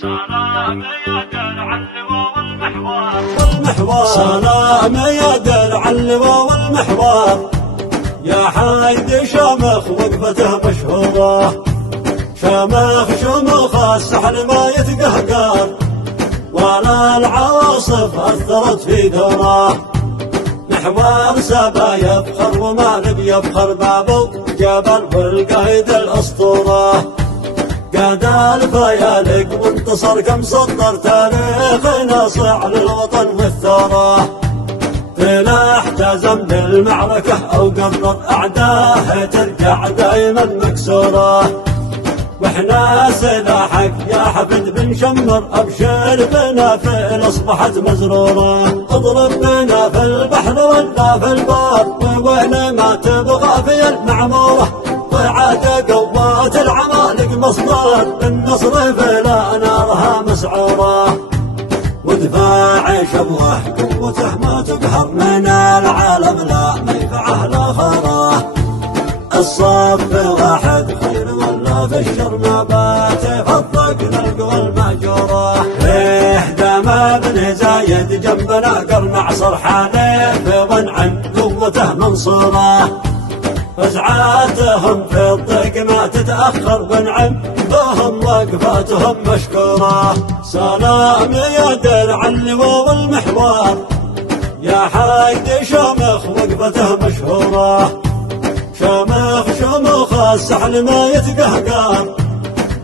سلام يا درع اللواء والمحوار سلام يا درع اللواء والمحوار يا حايد شامخ وقفته مشهورة شامخ شموخ السحل ما يتقهقر ولا العواصف أثرت في دوره محوار سبا يفخر ومالك يفخر بابو جبل والقايد الأسطورة قاد الفيالق وانتصر كم سطر تاريخ ناصع للوطن والثورة طلع احتزم بالمعركة أو قرر أعداه ترجع دايما مكسورة واحنا سلاحك يا حفد بن شمر أبشر بنا في أصبحت مزرورة اضرب بنا في البحر ولا في البار وين ما تبغى في المعمورة وعاد قوات العمالق مصدر النصر فلا نارها مسعورة ودفاع شبوه قوته ما تقهر من العالم لا منفعه لا خراه الصف واحد خير ولا في الشر ما بات فضقنا القوى المأجورة دام بن زايد جنبنا قرن عصر حالف ونعم قوته منصورة فزعاتهم في الطق ما تتأخر ونعم بهم وقفاتهم مشكورة سلام يا درع اللواء والمحوار يا حايد شامخ وقفته مشهورة شامخ شموخ السحل ما يتقهقر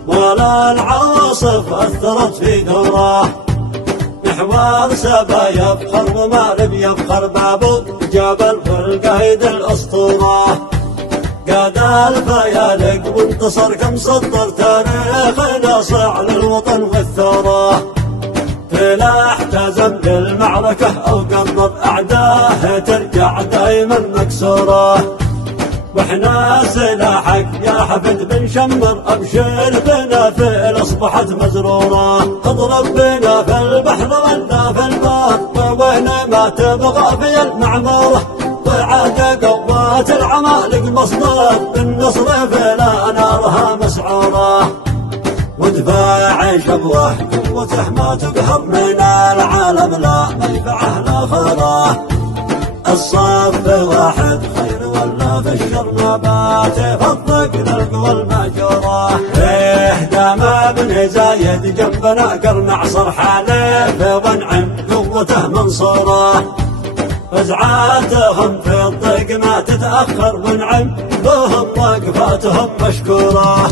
ولا العواصف أثرت في دوره محوار سبا يفخر ومالب يفخر بابو جبل والقايد الأسطورة قاد الفيالق وانتصر كم سطر تاريخ ناصع للوطن والثورة طلع احتزم بالمعركة أو قرر أعداه ترجع دايما مكسورة واحنا سلاحك يا حفد بن شمر أبشر بنا في أصبحت مزرورة اضرب بنا في البحر ولا في البار وين ما تبغى في المعمورة وعاد قوات العمالق مصدر النصر فلا نارها مسعورة ودفاع شبوه قوته ما تقهر من العالم لا منفعه لا خراه الصف واحد خير ولا في الشر ما بات فضقنا القوى المأجورة دام بن زايد جنبنا قرن عصر حالف ونعم قوته منصورة فزعاتهم في الطق ما تتأخر ونعم بهم وقفاتهم مشكورة